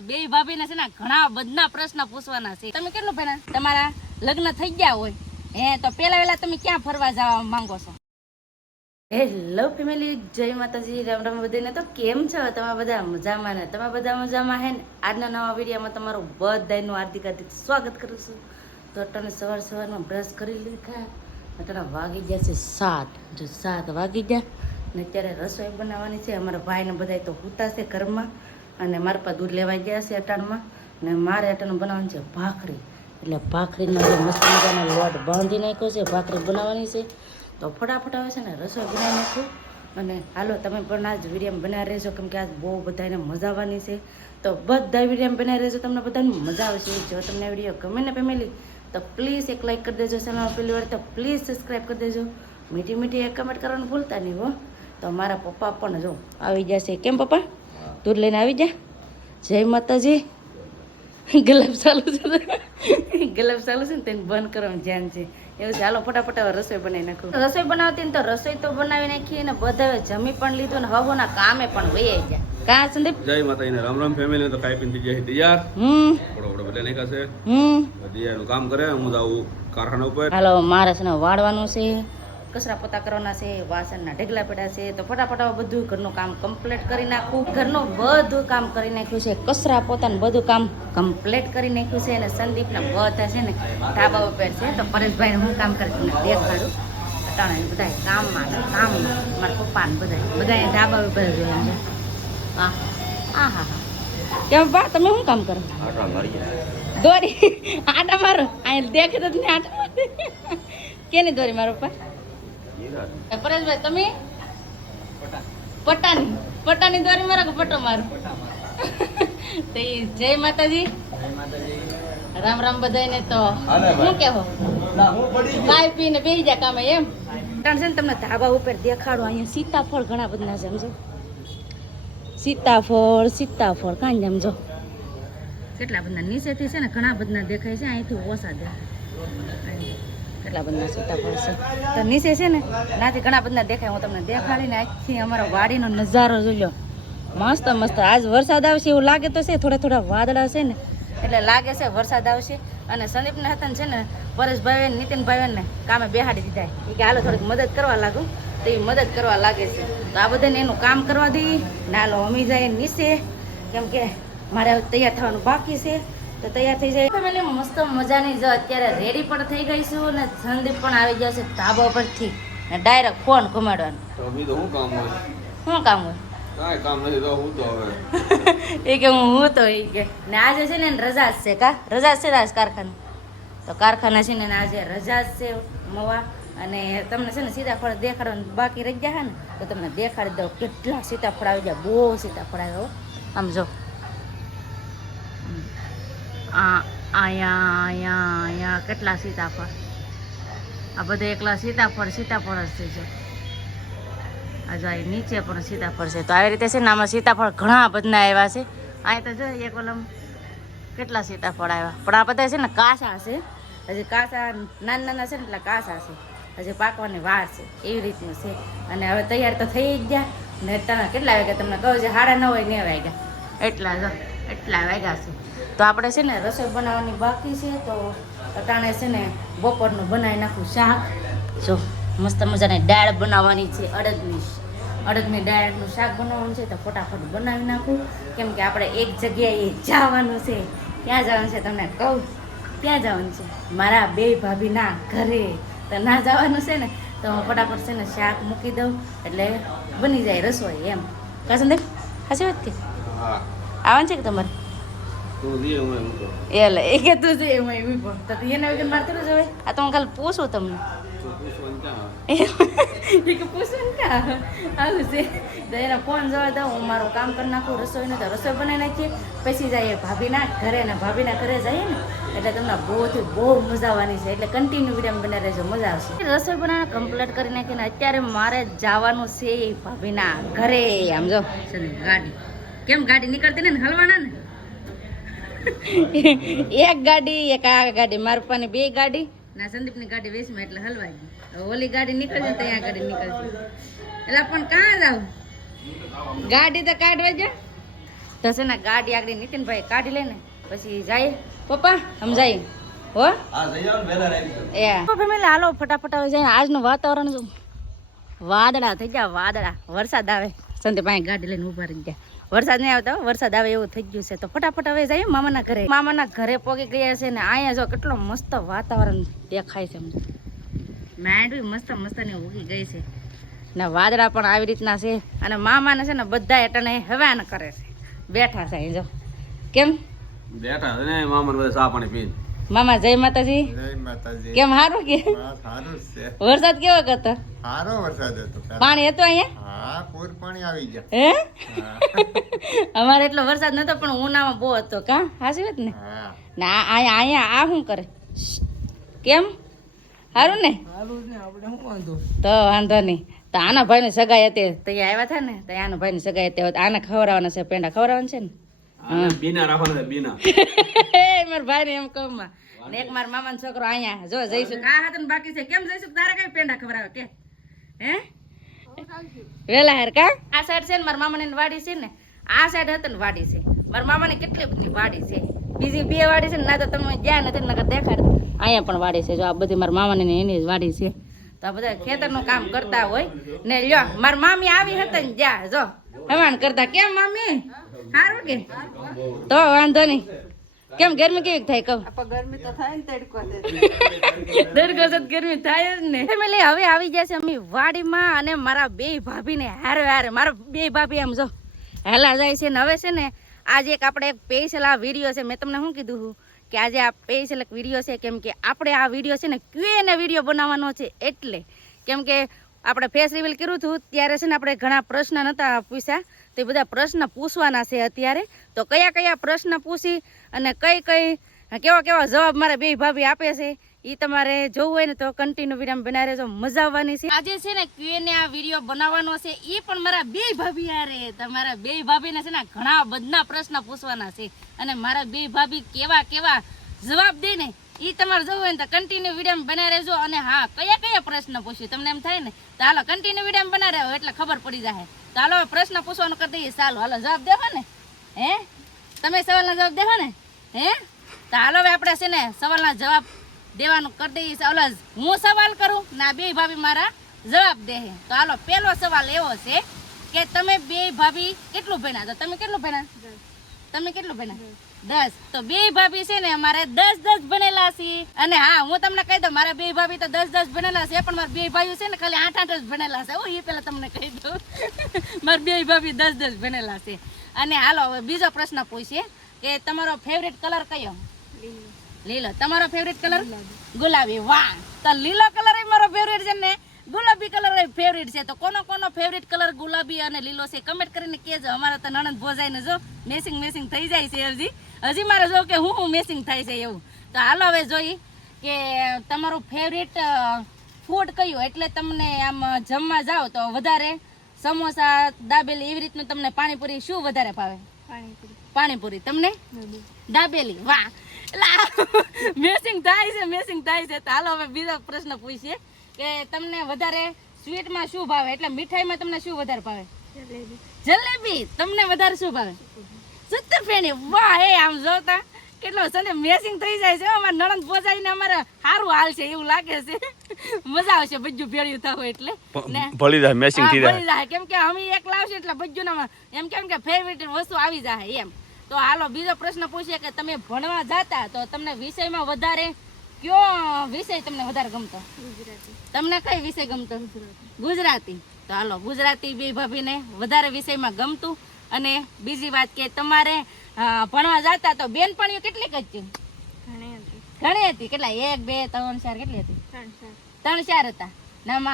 મારા બે ભાભીને છે ને ઘણા બધા પ્રશ્ન પૂછવાના છે. તમે કેટલું પહેલા તમારા લગ્ન થઈ ગયા હોય તો પેલા વેલા તમે ક્યાં ફરવા જવા માંગો છો? હેલો ફેમિલી, જય માતાજી, રામ રામ બધાને. તો કેમ છો તમે બધા? મજામાં ને? તમે બધા મજામાં હે ને? આજના નવા વિડીયોમાં તમારું બધાનું હાર્દિક હાર્દિક સ્વાગત કરું છું. તો અટાણે સવારમાં બ્રશ કરી લીધા, અટાણે વાગી ગયા છે 7. જો 7 વાગી ગયા ને અત્યારે રસોઈ બનાવવાની છે. અમારા ભાઈને બધા તો હુતા છે ઘરમાં, અને મારા પા દૂધ લેવા ગયા છે અટાણમાં, ને મારે અટાણું બનાવવાની છે ભાખરી. એટલે ભાખરીનો મસ્ત મજાનો લોટ બાંધી નાખ્યો છે, ભાખરી બનાવવાની છે. તો ફટાફટ આવે છે ને રસોઈ બનાવી નાખું. અને હાલો તમે પણ આજ વિડીયો બનાવી રહેજો, કેમ કે આજ બહુ બધાને મજા આવવાની છે. તો બધા વિડીયો બનાવી રહેજો, તમને બધાને મજા આવશે. જો તમને વિડીયો ગમે ને ફેમિલી તો પ્લીઝ એક લાઈક કરી દેજો. ચેનલ પહેલી વાર તો પ્લીઝ સબસ્ક્રાઈબ કરી દેજો. મીઠી મીઠી એક કમેન્ટ કરવાનું ભૂલતા નહીં હો. તો મારા પપ્પા પણ જો આવી જશે. કેમ પપ્પા દૂધ લઈને આવી જા? જય માતાજી. ગલબ ચાલુ છે, ગલબ ચાલુ છે ને તેને બંધ કરવાનું ધ્યાન છે એવું છે. હાલો ફટાફટ હવે રસોઈ બનાવી નાખું. રસોઈ બનાવતી ને તો રસોઈ તો બનાવી નાખી ને બધા જમી પણ લીધું ને હવોના કામે પણ વૈયા ગયા. કા સંદીપ? જય માતાજી, રામ રામ ફેમિલી. તો ખાઈ પીને થઈ જાય તૈયાર. થોડો બધા નાખ્યા છે. દિયાનું કામ કરે, હું જાઉં કારખાના ઉપર. હાલો મારે છે ને વાળવાનું છે, કચરા પોતા કરવાના છે, વાસણના ઢગલા પડ્યા છે. તો ફટાફટ બધું ઘરનું કામ કમ્પ્લીટ કરી નાખું. ઘરનું બધું કામ કરી નાખ્યું છે, કચરા પોતાનું બધું કામ કમ્પ્લીટ કરી નાખ્યું છે. અને સંદીપના બધા છે ને ધાબા ઉપર છે. તો પરેશભાઈને હું કામ કરી તમને દેખાડું. અટાણે બધા કામમાં મારા પપ્પા ને બધા ધાબા ઉપર જોયા છે. હા હા હા હા. કેમ બા તમે શું કામ કરો? દોરી આટા મારો અહીં દેખે તો ને આટા મારે. કેની દોરી મારો પપ્પા? પરેશભાઈ તમે? પટ્ટાની દોરી મારો કે પટ્ટો મારો? તો જય માતાજી, રામ રામ બધાને. તો શું કેવો? ખાઈ પીને બેસી જાય કામે એમ. છે ને તમને ધાબા ઉપર દેખાડો. અહીંયા સીતાફળ ઘણા બધા છે, સમજો. સીતાફળ કાંઈ સમજો કેટલા બધા નીચેથી છે ને ઘણા બધા દેખાય છે, અહીંથી ઓછા દેખાય. કેટલા બધા સીતાફળ છે તો નીચે છે ને નાથી ઘણા બધા દેખાય. હું તમને દેખાડીને આજથી અમારો વાડીનો નજારો જોઈ લો. મસ્ત મસ્ત. આજ વરસાદ આવશે એવું લાગે તો છે, થોડા વાદળા છે ને એટલે લાગે છે વરસાદ આવશે. અને સંદીપને હતા છે ને પરેશભાઈ નીતિનભાઈને કામે બેહાડી દીધા. એ કે હાલો થોડીક મદદ કરવા લાગુ, તો એ મદદ કરવા લાગે છે. તો આ બધાને એનું કામ કરવા દઈ ને હાલો અમી જાય નીચે, કેમ કે મારે તૈયાર થવાનું બાકી છે. તો તૈયાર થઈ જાય ફેમિલી. મસ્ત મજાની જો અત્યારે રેડી પણ થઈ ગઈ છું ને સંદીપ પણ આવી જશે ધાબા પરથી ને ડાયરેક્ટ ફોન ઘુમાડવાનો. તો અભી તો શું કામ હોય? શું કામ હોય? કાંઈ કામ નથી તો હું તો હવે એ કે હું તો એ કે ને આજે છે ને રજા જ છે. કા રજા જ છે આજ કારખાના? તો કારખાના છે ને આજે રજા જ છે મવા. અને તમને છે ને સીતાફળ દેખાડવાનું બાકી રહી ગયા ને તો તમને દેખાડી દઉં કેટલા સીતાફળ આવી ગયા. બહુ સીતાફળ આવ્યો આમ જો. અહીંયા કેટલા સીતાફળ. આ બધા એકલા સીતાફળ જ છે જો. હજુ અહીં નીચે પણ સીતાફળ છે. તો આવી રીતે છે ને આમાં સીતાફળ ઘણા બધા આવ્યા છે. અહીં તો જો એક ઓલમ કેટલા સીતાફળ આવ્યા, પણ આ બધા છે ને કાચા છે. હજી કાચા નાના છે ને એટલે કાચા છે, હજી પાકવાની વાર છે. એવી રીતનું છે. અને હવે તૈયાર તો થઈ જ ગયા ને. તમે કેટલા વાગ્યા તમને કહું છે? 9:30 વાગ્યા. એટલા વાગ્યા છે. તો આપણે છે ને રસોઈ બનાવવાની બાકી છે. તો અટાણે છે ને બપોરનું બનાવી નાખું શાક. જો મસ્ત મજાની દાળ બનાવવાની છે, અડદની દાળનું શાક બનાવવાનું છે. તો ફટાફટ બનાવી નાખું, કેમ કે આપણે એક જગ્યાએ જવાનું છે. ક્યાં જવાનું છે તમને કહું? ક્યાં જવાનું છે? મારા બે ભાભીના ઘરે. તો ના જવાનું છે ને તો હું ફટાફટ છે ને શાક મૂકી દઉં એટલે બની જાય રસોઈ એમ. કાસંદે હાચી વાત કે આવવાનું છે કે તમારે? એટલે એ કે તું છે એમાં એવી પણ તો એના વગર મારતું જ હોય. આ તો હું ખાલી પૂછું તમને. પૂછું ને ક્યાં આવું છે. તો એના ફોન જવા દઉં, હું મારું કામ કરી નાખું રસોઈને. તો રસોઈ બનાવી નાખીએ, પછી જઈએ ભાભીના ઘરે. ને ભાભીના ઘરે જઈએ ને એટલે તમને બહુ મજા આવવાની છે. એટલે કન્ટિન્યુ વિડીયો બનાવી રહેજો, મજા આવશે. રસોઈ બનાવીને કમ્પ્લીટ કરી નાખીને અત્યારે મારે જવાનું છે ભાભીના ઘરે. આમ જો ગાડી કેમ ગાડી નીકળતી ને હલવાના ને એક ગાડી એક આ ગાડી મારા પપ્પાની બે ગાડી ના સંદીપની ગાડી વેચમાં એટલે હલવાઈ ગઈ. ઓલી ગાડી નીકળશે ત્યાં ગાડી નીકળશે એટલે પણ કાં જાવ? ગાડી તો કાઢવા જા. તો છે ને ગાડી આગળ નીતિનભાઈ કાઢી લે ને પછી જાય પપ્પા સમજાય હો એ ફેમિલી હાલો ફટાફટ હવે જાય. આજનું વાતાવરણ જો વાદળા થઈ ગયા, વાદળા, વરસાદ આવે. સંદીપભાઈ ગાડી લઈને ઊભા રહી ગયા. વરસાદ નહીં આવતા, વરસાદ આવે એવું થઈ ગયું છે. તો ફટાફટ હવે જઈએ મામાના ઘરે. મામાના ઘરે પોગી ગયા છે ને અહીંયા જો કેટલો મસ્ત વાતાવરણ દેખાય છે. માંડવી મસ્ત મસ્તની ઉગી ગઈ છે ને વાદળા પણ આવી રીતના છે. અને મામાને છે ને બધા એટાને હવાન કરે છે, બેઠા છે અહીં જો. કેમ બેઠા છે ને મામા બધા ચા પાણી પીને. મામા જય માતાજી. જય માતાજી. કેમ હારું કે સારું છે. વરસાદ કેવો હતો? સારો વરસાદ હતો. પાણી હતું અહીંયા? હા, પૂર પાણી આવી ગયા. હે અમારે એટલો વરસાદ નતો પણ ઉનામાં બહુ હતો. કા હાસી વાત ને? હા, ના અહીંયા અહીંયા આ શું કરે? કેમ સારું ને? તો વાંધો નહીં. તો આના ભાઈની સગાઈ હતી તો આવ્યા હતા ને, તો આના ભાઈની સગાઈ હતી. આને ખવડાવવાના છે, પેંડા ખવડાવવાના છે ને. બીના રાખવાના બીના. મારા ભાઈ ને એમ કહું માં ને એક મારા મામાનો છોકરો અહીંયા જો જઈશું. આ હાથ બાકી છે. કેમ જઈશું? તારે કઈ પેંડા ખવડાવે કે હે વેલા હેર કા? આ સાઈડ છે ને મારા મામાની વાડી છે ને, આ સાઈડ હતી ને વાડી છે. મારા મામાની કેટલી બધી વાડી છે. બીજી બે વાડી છે ને, ના તો તમે જ્યાં નથી નકર દેખાડ. અહીંયા પણ વાડી છે જો. આ બધી મારા મામાની એની જ વાડી છે. તો આ બધા ખેતરનું કામ કરતા હોય ને. લ્યો મારા મામી આવી હતા ને જ્યાં જો હવાન કરતા. કેમ મામી સારું કે? તો વાંધો નહીં. કેમ ગરમી કેવી થાય કહું? ગરમી તો થાય ને તડકો તડકો છે, ગરમી થાય જ ને. ફેમિલી હવે આવી ગયા છે અમે વાડીમાં અને મારા બે ભાભીને હારે હારે મારા બે ભાભી એમ જો હેલા જાય છે ને. હવે છે ને આજે એક આપણે એક સ્પેશિયલ આ વિડીયો છે. મેં તમને શું કીધું કે આજે આ સ્પેશિયલ એક વિડીયો છે, કેમ કે આપણે આ વિડીયો છે ને Q&A વિડીયો બનાવવાનો છે. એટલે કેમ કે આપણે ફેસ રિવીલ કર્યું હતું ત્યારે છે ને આપણે ઘણા પ્રશ્ન નહોતા પૂછ્યા, તો એ બધા પ્રશ્ન પૂછવાના છે અત્યારે. તો કયા કયા પ્રશ્ન પૂછી અને કઈ કેવા કેવા જવાબ મારા બે ભાભી આપે છે એ તમારે જોવું હોય ને તો કન્ટિન્યુ વિડીયો બનાવી રહેજો, મજા આવવાની છે. આજે છે ને Q&A આ વિડીયો બનાવવાનો છે એ પણ મારા બે ભાભી યારે. તમારા બે ભાભીને છે ને ઘણા બધા પ્રશ્ન પૂછવાના છે અને મારા બે ભાભી કેવા કેવા જવાબ દે ને એ તમારે જોવું હોય ને તો કન્ટિન્યુ વિડીયો બનાવી રહેજો. અને હા, કયા કયા પ્રશ્ન પૂછ્યું તમને એમ થાય ને તો હાલો કન્ટિન્યુ વિડીયો બનાવી રહ્યો એટલે ખબર પડી જાય. તો હાલો પ્રશ્ન પૂછવાનું કરી દઈએ. ચાલો હાલો જવાબ દેવો ને. હે તમે સવાલના જવાબ દેવો ને? હે તો હાલો હવે આપણે છે ને સવાલના જવાબ દેવાનું કરી દઈએ. ઓલા હું સવાલ કરું ના બે ભાભી મારા જવાબ દે. તો હાલો પહેલો સવાલ એવો છે કે તમે બે ભાભી કેટલું ભણ્યા? તો તમે કેટલું ભણ્યા? તમે કેટલું ભણ્યા? 10. તો બે ભાભી છે ને અમારે 10 ભણેલા છે. અને હા હું તમને કહી દઉં મારા બે ભાભી તો 10 ભણેલા છે, પણ મારા બે ભાઈઓ છે ને ખાલી 8 જ ભણેલા છે. એ પેલા તમને કહી દઉં મારા બે ભાભી 10 ભણેલા છે. અને હાલો હવે બીજો પ્રશ્ન પૂછીએ કે તમારો ફેવરેટ કલર કયો? લીલો. તમારો ફેવરેટ કલર? ગુલાબી. વાહ, તો લીલો કલર એ મારો ફેવરેટ છે ને ગુલાબી કલર એ ફેવરેટ છે. તો કોનો ફેવરેટ કલર ગુલાબી અને લીલો છે કમેન્ટ કરીને કહેજો. અમારા તો નણંદ ભોજાઈ ને જો મેસિંગ થઈ જાય છે. હજી મારે જો કે હું મેસિંગ થાય છે એવું. તો હાલો હવે જોઈ કે તમારું ફેવરેટ ફૂડ કયું? એટલે તમને આમ જમવા જાઓ તો વધારે સમોસા, દાબેલી એવી રીતનું તમને પાણીપુરી શું વધારે ભાવે? પાણીપુરી. તમને દાબેલી. વાહ, મેસિંગ થાય છે. તો હાલો હવે બીજો પ્રશ્ન પૂછીએ કે તમને વધારે સ્વીટમાં શું ભાવે? એટલે મીઠાઈમાં તમને શું વધારે ભાવે? જલેબી. તમને વધારે શું ભાવે? સત્તરફેણી. વાહ, એ આમ જોતા કેટલો સંદે મેસિંગ થઈ જાય છે. અમારે નણંદ પહોંચાડીને અમારે સારું હાલ છે એવું લાગે છે. મજા આવશે બધું ભેળ્યું થવું એટલે ભળી જાય મેસિંગ થઈ જાય. કેમ કે અમે એક લાવશે એટલે બધું એમ કેમ કે ફેવરેટ વસ્તુ આવી જાય એમ. તો હાલો બીજો પ્રશ્ન પૂછીએ કે તમે ભણવા જાતા તો તમને વિષયમાં વધારે કયો વિષય તમને વધારે ગમતો? તમને કઈ વિષય ગમતો? ગુજરાતી. તો હાલો ગુજરાતી બે ભાભીને વધારે વિષયમાં ગમતું. અને બીજી વાત કે તમારે ભણવા જતા તો બેનપણીઓ કેટલી હતી? ઘણી હતી. કેટલા? 1 2 3 4 કેટલી હતી? 3 4 હતા.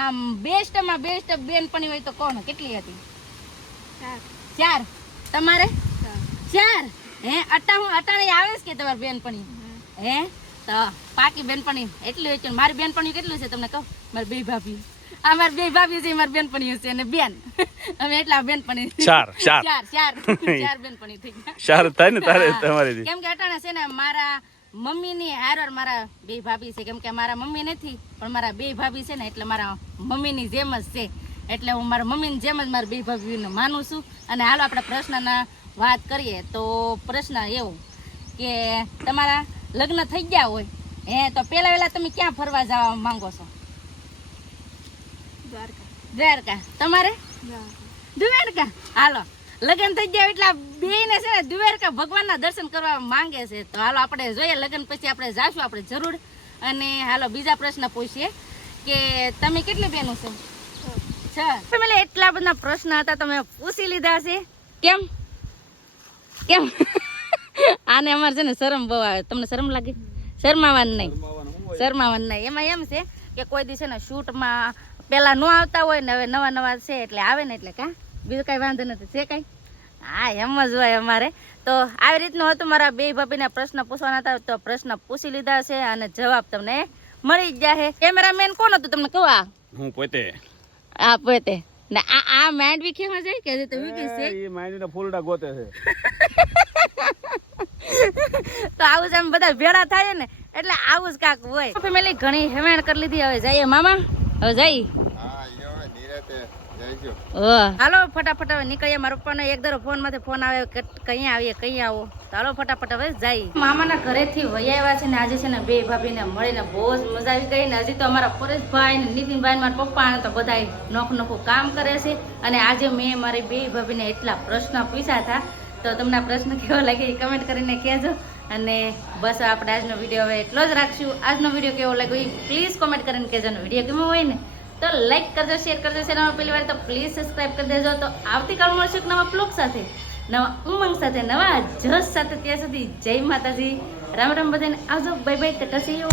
આમ બેસ્ટમાં બેસ્ટ બેનપણી હોય તો કોણ કેટલી હતી? 4. તમારે 4? હે અટાણી આવે છે કે તમારી બેનપણી? હે તો પાકી બેનપણી એટલી હોય છે. મારી બેનપણી કેટલી છે તમને કહું? મારી બે ભાભી. આ મારી બે ભાભી છે, મારી બેનપણી છે અને બેન અમે એટલા બેનપણી 4 બેનપણી થઈ ગયા. 4 થાય ને તારે તમારી. કેમ કે અટાણે છે ને મારા મમ્મીની હારવાર મારા બે ભાભી છે. કેમ કે મારા મમ્મી નથી પણ મારા બે ભાભી છે ને એટલે મારા મમ્મીની જેમ જ છે. એટલે હું મારા મમ્મીની જેમ જ મારા બે ભાભીને માનું છું. અને હાલો આપણે પ્રશ્નના વાત કરીએ તો પ્રશ્ન એવો કે તમારા લગ્ન થઈ ગયા હોય તો પહેલા તમે ક્યાં ફરવા જવા માંગો છો? દ્વારકા. તમારે? દ્વારકા. હાલો, લગ્ન થઈ ગયા એટલે બેયને છે ને દ્વારકા ભગવાનના દર્શન કરવા માંગે છે. તો હાલો આપણે જોઈએ, લગ્ન પછી આપણે જાશું આપણે જરૂર. અને હાલો બીજા પ્રશ્ન પૂછીએ કે તમે કેટલી બહેનો છો? 6. ફેમિલી એટલા બધા પ્રશ્ન હતા તમે પૂછી લીધા છે. કેમ આને અમારે છે ને શરમ બહુ આવે. તમને શરમ લાગે? શરમાવાનું નહીં. એમાં એમ છે કે કોઈ દિવસ છે ને શૂટમાં પેલા ન આવતા હોય ને હવે નવા છે એટલે આવે ને એટલે કા બીજું કઈ વાંધો નથી. છે કઈ? હા, એમ જ હોય અમારે. તો આવી રીતનું હતું, મારા બે ભાભીને પ્રશ્ન પૂછવાના હતા તો પ્રશ્ન પૂછી લીધા છે અને જવાબ તમને મળી જ જાય. કેમેરામેન કોણ હતું તમને કહો? હું પોતે. આ પોતે ને આ માંડવી કેવા જાય કે હજી તો વીગી છે. એ માંડવીના ફૂલડા ગોતે છે. તો આવું જ આમ બધા ભેળા થાય ને એટલે આવું જ કાક હોય. ફેમિલી ઘણી હેવાણ કરી લીધી, હવે જઈએ મામા. હવે જઈ હા યો નિરાતે જઈશું. હાલો ફટાફટ હવે નીકળીએ. મારા પપ્પાનો એક ધારો ફોન માંથી ફોન આવે કે કઈ આવીએ કઈ આવો. તો હાલો ફટાફટ હવે જઈ. મામાના ઘરેથી વહી આવ્યા છે ને આજે છે ને બે ભાભીને મળીને બહુ જ મજા આવી ગઈ ને હજી તો અમારા પરેશભાઈ ને નીતિનભાઈ મારા પપ્પા તો બધા નોખું કામ કરે છે. અને આજે મેં મારી બે ભાભીને એટલા પ્રશ્ન પૂછ્યા હતા. તો તમને આ પ્રશ્ન કેવો લાગે એ કમેન્ટ કરીને કહેજો. અને બસ આપણે આજનો વિડીયો હવે એટલો જ રાખશું. આજનો વિડીયો કેવો લાગ્યો એ પ્લીઝ કોમેન્ટ કરીને કહેજો. વિડીયો ગમ્યો હોય ને તો લાઈક કરજો, શેર કરજો. ચેનલમાં પહેલી વાર તો પ્લીઝ સબસ્ક્રાઈબ કરી દેજો. તો આવતીકાલ મળશું એક નવા બ્લોગ સાથે, નવા ઉમંગ સાથે, નવા જશ સાથે. ત્યાં સુધી જય માતાજી, રામ રામ બધાને આવજો. Bye bye, Tata C you.